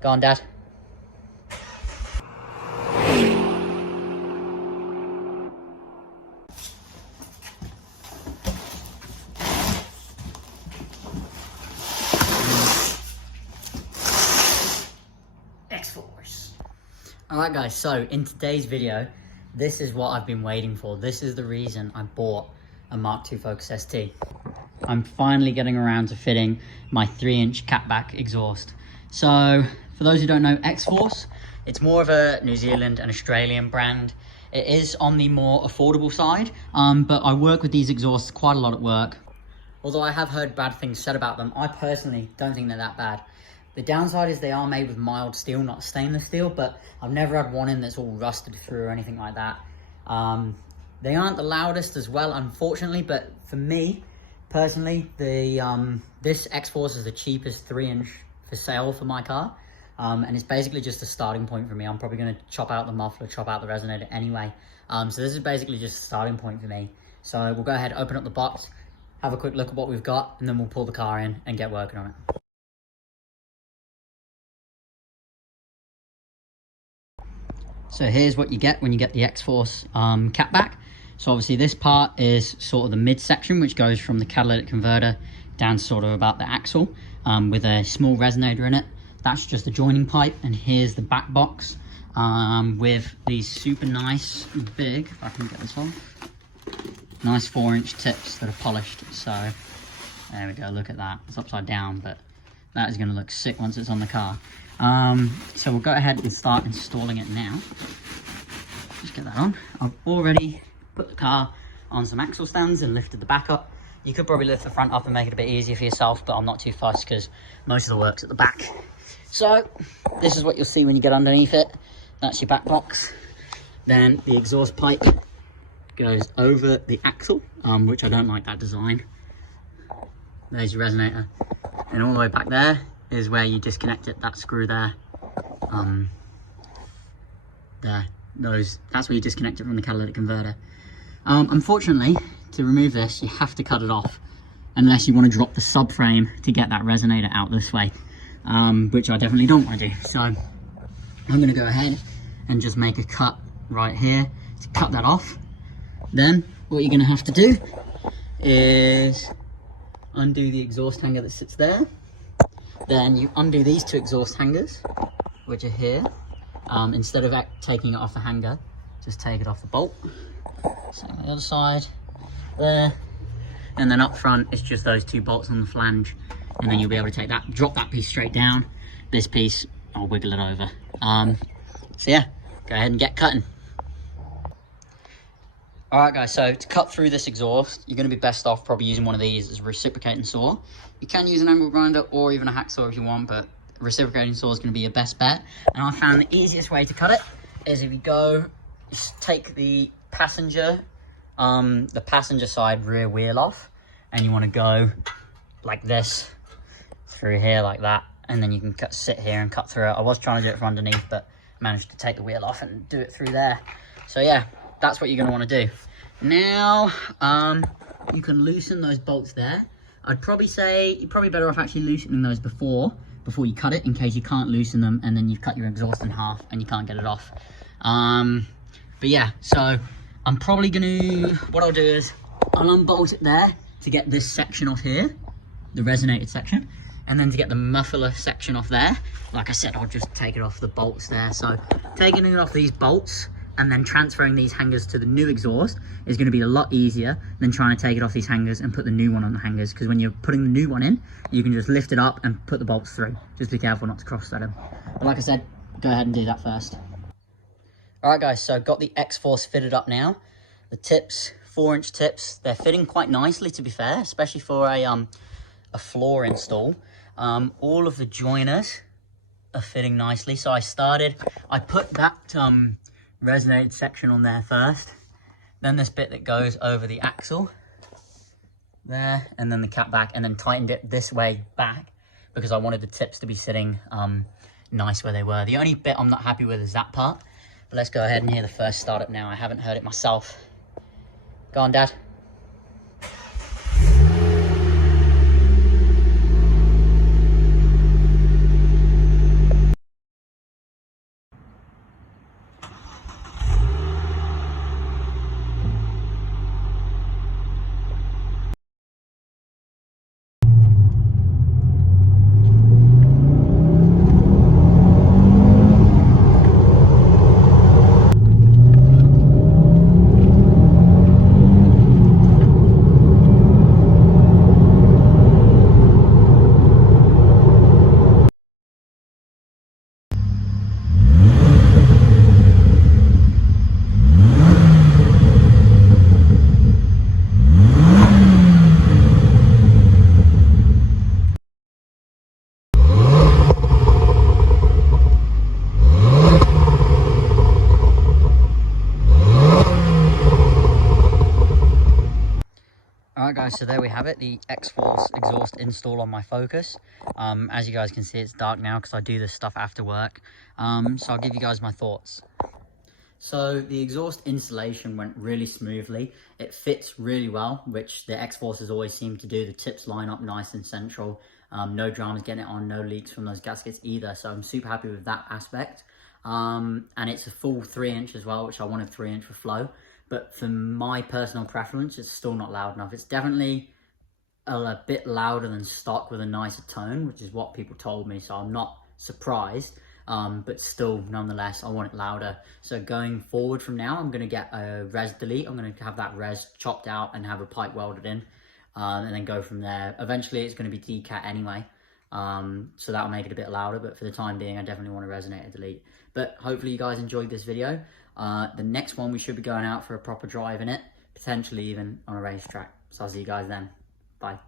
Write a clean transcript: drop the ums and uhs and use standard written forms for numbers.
Go on, Dad. X-Force. Alright guys, so in today's video, this is what I've been waiting for. This is the reason I bought a Mark II Focus ST. I'm finally getting around to fitting my 3-inch catback exhaust. So, for those who don't know X-Force, it's more of a New Zealand and Australian brand. It is on the more affordable side, but I work with these exhausts quite a lot at work. Although I have heard bad things said about them, I personally don't think they're that bad. The downside is they are made with mild steel, not stainless steel, but I've never had one in that's all rusted through or anything like that. They aren't the loudest as well, unfortunately, but for me, personally, this X-Force is the cheapest 3-inch for sale for my car. And it's basically just a starting point for me. I'm probably going to chop out the muffler, chop out the resonator anyway. So this is basically just a starting point for me. So we'll go ahead, open up the box, have a quick look at what we've got, and then we'll pull the car in and get working on it. So here's what you get when you get the X-Force catback. So obviously this part is sort of the mid-section, which goes from the catalytic converter down sort of about the axle, with a small resonator in it. That's just the joining pipe, and here's the back box with these super nice, big, if I can get this off, nice 4-inch tips that are polished. So there we go, look at that. It's upside down, but that is going to look sick once it's on the car. So we'll go ahead and start installing it now. Just get that on. I've already put the car on some axle stands and lifted the back up. You could probably lift the front up and make it a bit easier for yourself, but I'm not too fussed because most of the work's at the back. So this is what you'll see when you get underneath it. That's your back box. Then the exhaust pipe goes over the axle, which I don't like that design. There's your resonator. And all the way back there is where you disconnect it, that screw there. That's where you disconnect it from the catalytic converter. Unfortunately, to remove this, you have to cut it off, unless you want to drop the subframe to get that resonator out this way, which I definitely don't want to do. So I'm going to go ahead and just make a cut right here to cut that off. Then what you're going to have to do is undo the exhaust hanger that sits there. Then you undo these two exhaust hangers, which are here. Instead of taking it off the hanger, just take it off the bolt. Same on the other side, there. And then up front, it's just those two bolts on the flange. And then you'll be able to take that, drop that piece straight down. This piece, I'll wiggle it over. So yeah, go ahead and get cutting. Alright guys, so to cut through this exhaust, you're going to be best off probably using one of these as a reciprocating saw. You can use an angle grinder or even a hacksaw if you want, but a reciprocating saw is going to be your best bet. And I found the easiest way to cut it is if you go, just take the passenger side rear wheel off, and you want to go like this through here like that, and then you can sit here and cut through it. I was trying to do it from underneath, but managed to take the wheel off and do it through there. So yeah, that's what you're going to want to do. Now, you can loosen those bolts there. I'd probably say you're probably better off actually loosening those before you cut it, in case you can't loosen them and then you've cut your exhaust in half and you can't get it off. But yeah, so I'm probably going to, what I'll do is I'll unbolt it there to get this section off here, the resonated section, and then to get the muffler section off there, like I said, I'll just take it off the bolts there. So taking it off these bolts and then transferring these hangers to the new exhaust is going to be a lot easier than trying to take it off these hangers and put the new one on the hangers, because when you're putting the new one in, you can just lift it up and put the bolts through. Just be careful not to cross thread them. But like I said, go ahead and do that first. Alright guys, so I've got the X-Force fitted up now. The tips, 4-inch tips, they're fitting quite nicely, to be fair, especially for a floor install. All of the joiners are fitting nicely. So I put that resonated section on there first, then this bit that goes over the axle there, and then the catback, and then tightened it this way back because I wanted the tips to be sitting nice where they were. The only bit I'm not happy with is that part, but let's go ahead and hear the first startup now. I haven't heard it myself. Go on, Dad. guys, so there we have it, the X-Force exhaust install on my Focus. As you guys can see, it's dark now because I do this stuff after work. So I'll give you guys my thoughts. So the exhaust installation went really smoothly. It fits really well, which the X-Forces always seem to do. The tips line up nice and central. No dramas getting it on, no leaks from those gaskets either. So I'm super happy with that aspect. And it's a full 3-inch as well, which I wanted 3-inch for flow. But for my personal preference, it's still not loud enough. It's definitely a bit louder than stock with a nicer tone, which is what people told me. So I'm not surprised. But still, nonetheless, I want it louder. So going forward from now, I'm going to get a res delete. I'm going to have that res chopped out and have a pipe welded in, and then go from there. Eventually, it's going to be decat anyway, so that'll make it a bit louder. But for the time being, I definitely want a resonator delete. But hopefully you guys enjoyed this video. The next one, we should be going out for a proper drive in it, potentially even on a racetrack. So I'll see you guys then. Bye.